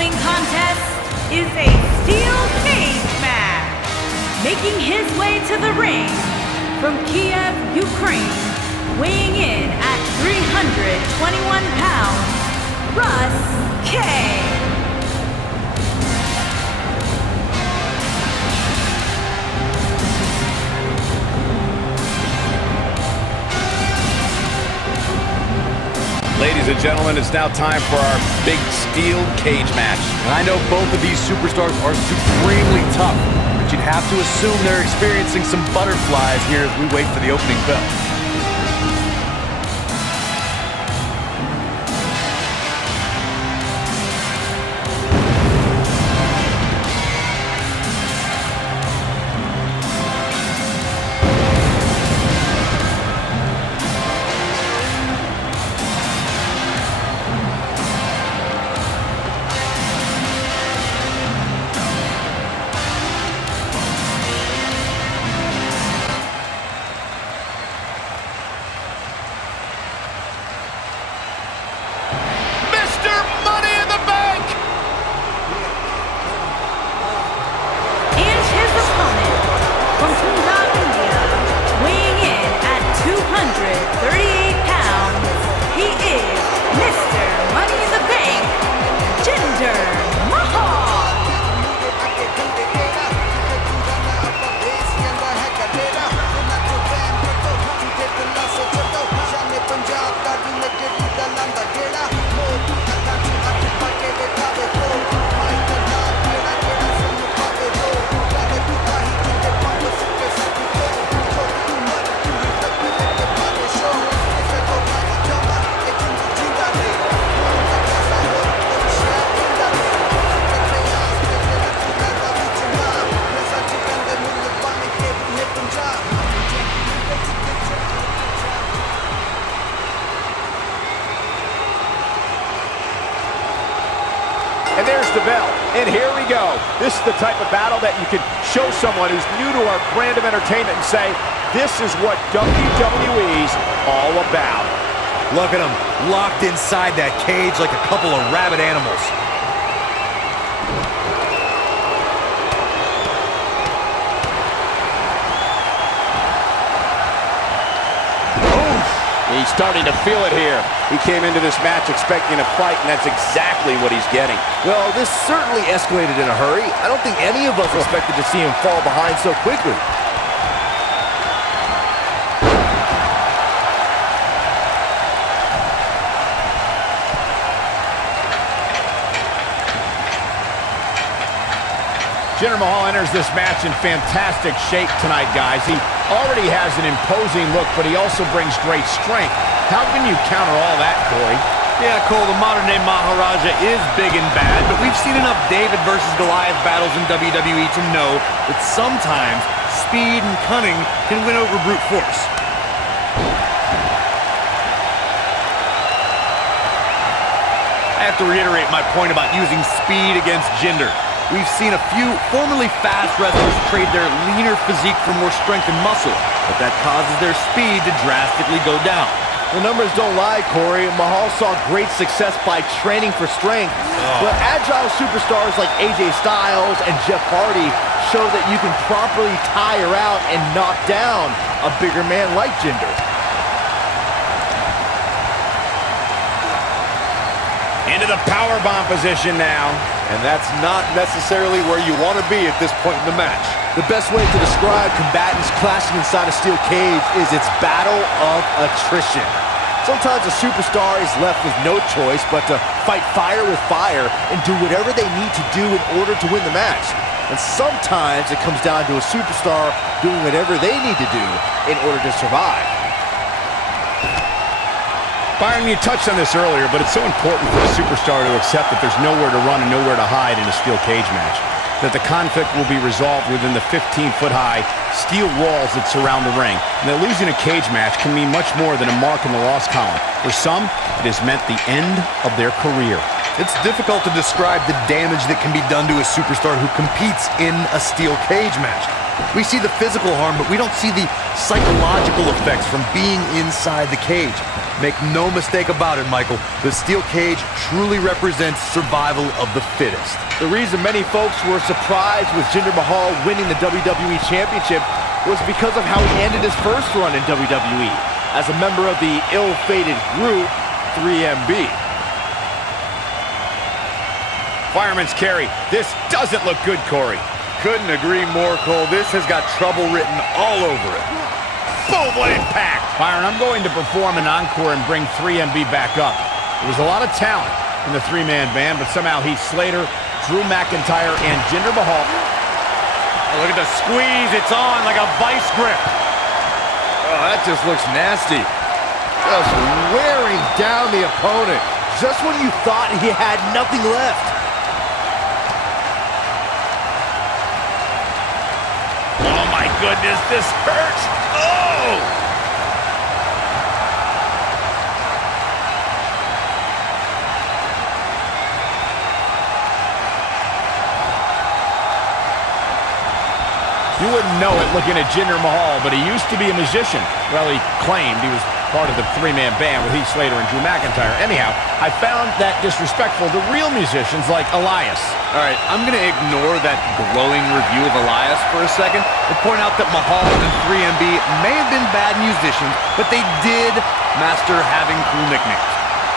following contest is a steel cage match. Making his way to the ring from Kiev, Ukraine, weighing in at 321 pounds, Russ K. Ladies and gentlemen, it's now time for our big steel cage match. And I know both of these superstars are supremely tough, but you'd have to assume they're experiencing some butterflies here as we wait for the opening bell. Jinder, Mahal. And there's the bell, and here we go. This is the type of battle that you can show someone who's new to our brand of entertainment and say, this is what WWE's all about. Look at them, locked inside that cage like a couple of rabid animals. He's starting to feel it here. He came into this match expecting a fight, and that's exactly what he's getting. Well, this certainly escalated in a hurry. I don't think any of us expected to see him fall behind so quickly. Jinder Mahal enters this match in fantastic shape tonight, guys. He already has an imposing look, but he also brings great strength. How can you counter all that, Corey? Yeah, Cole, the modern-day Maharaja is big and bad, but we've seen enough David versus Goliath battles in WWE to know that sometimes speed and cunning can win over brute force. I have to reiterate my point about using speed against Jinder. We've seen a few formerly fast wrestlers trade their leaner physique for more strength and muscle, but that causes their speed to drastically go down. The numbers don't lie, Corey. Mahal saw great success by training for strength, but agile superstars like AJ Styles and Jeff Hardy show that you can properly tire out and knock down a bigger man like Jinder. Into the powerbomb position now. And that's not necessarily where you want to be at this point in the match. The best way to describe combatants clashing inside a steel cage is its battle of attrition. Sometimes a superstar is left with no choice but to fight fire with fire and do whatever they need to do in order to win the match. And sometimes it comes down to a superstar doing whatever they need to do in order to survive. Byron, you touched on this earlier, but it's so important for a superstar to accept that there's nowhere to run and nowhere to hide in a steel cage match. That the conflict will be resolved within the 15-foot-high steel walls that surround the ring. And that losing a cage match can mean much more than a mark in the loss column. For some, it has meant the end of their career. It's difficult to describe the damage that can be done to a superstar who competes in a steel cage match. We see the physical harm, but we don't see the psychological effects from being inside the cage. Make no mistake about it, Michael. The steel cage truly represents survival of the fittest. The reason many folks were surprised with Jinder Mahal winning the WWE Championship was because of how he ended his first run in WWE as a member of the ill-fated group 3MB. Fireman's carry. This doesn't look good, Corey. Couldn't agree more, Cole. This has got trouble written all over it. Boom, what impact! Byron, I'm going to perform an encore and bring 3MB back up. There was a lot of talent in the three-man band, but somehow Heath Slater, Drew McIntyre, and Jinder Mahal. Oh, look at the squeeze. It's on like a vice grip. Oh, that just looks nasty. Just wearing down the opponent. Just when you thought he had nothing left. Oh my goodness, this hurts! Oh! You wouldn't know it looking at Jinder Mahal, but he used to be a musician. Well, he claimed he was part of the three-man band with Heath Slater and Drew McIntyre. Anyhow, I found that disrespectful to real musicians like Elias. All right, I'm going to ignore that glowing review of Elias for a second and point out that Mahal and 3MB may have been bad musicians, but they did master having cool nicknames.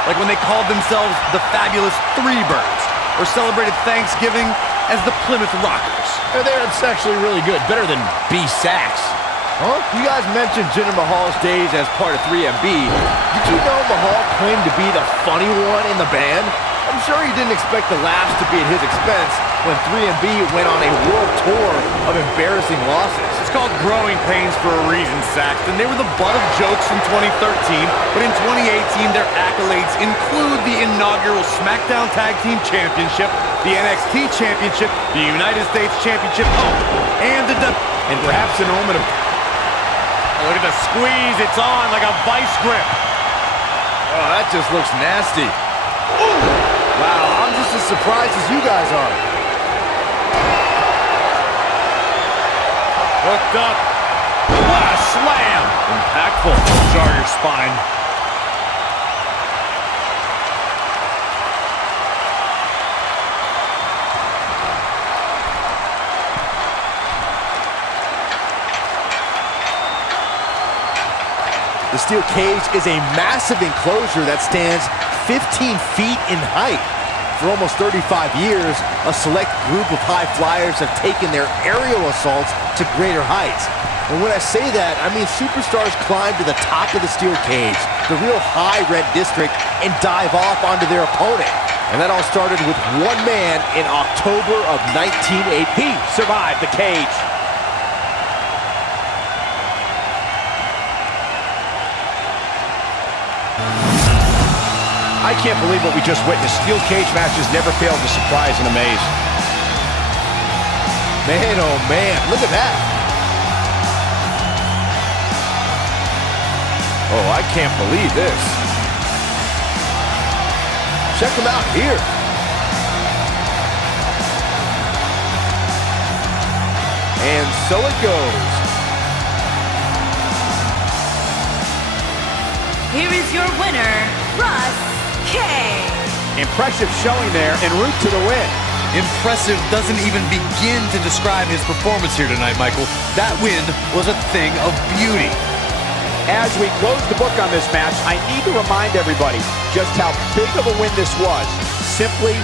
Like when they called themselves the Fabulous Three Birds, or celebrated Thanksgiving as the Plymouth Rockers. That's actually really good. Better than B-Sax. Huh? You guys mentioned Jinder Mahal's days as part of 3MB. Did you know Mahal claimed to be the funny one in the band? I'm sure he didn't expect the laughs to be at his expense when 3MB went on a world tour of embarrassing losses. It's called growing pains for a reason, Saxton. They were the butt of jokes in 2013, but in 2018 their accolades include the inaugural SmackDown Tag Team Championship, the NXT Championship, the United States Championship, and the And perhaps an omen of... Look at the squeeze. It's on like a vice grip. Oh, that just looks nasty. Ooh. Wow, I'm just as surprised as you guys are. Hooked up. What a slam. Impactful. Jar your spine. The steel cage is a massive enclosure that stands 15 feet in height. For almost 35 years, a select group of high flyers have taken their aerial assaults to greater heights. And when I say that, I mean superstars climb to the top of the steel cage, the real high red district, and dive off onto their opponent. And that all started with one man in October of 1980. He survived the cage. I can't believe what we just witnessed. Steel cage matches never fail to surprise and amaze. Man, oh man, look at that. Oh, I can't believe this. Check them out here. And so it goes. Here is your winner, Russ K. Impressive showing there en route to the win. Impressive doesn't even begin to describe his performance here tonight, Michael. That win was a thing of beauty. As we close the book on this match, I need to remind everybody just how big of a win this was. Simply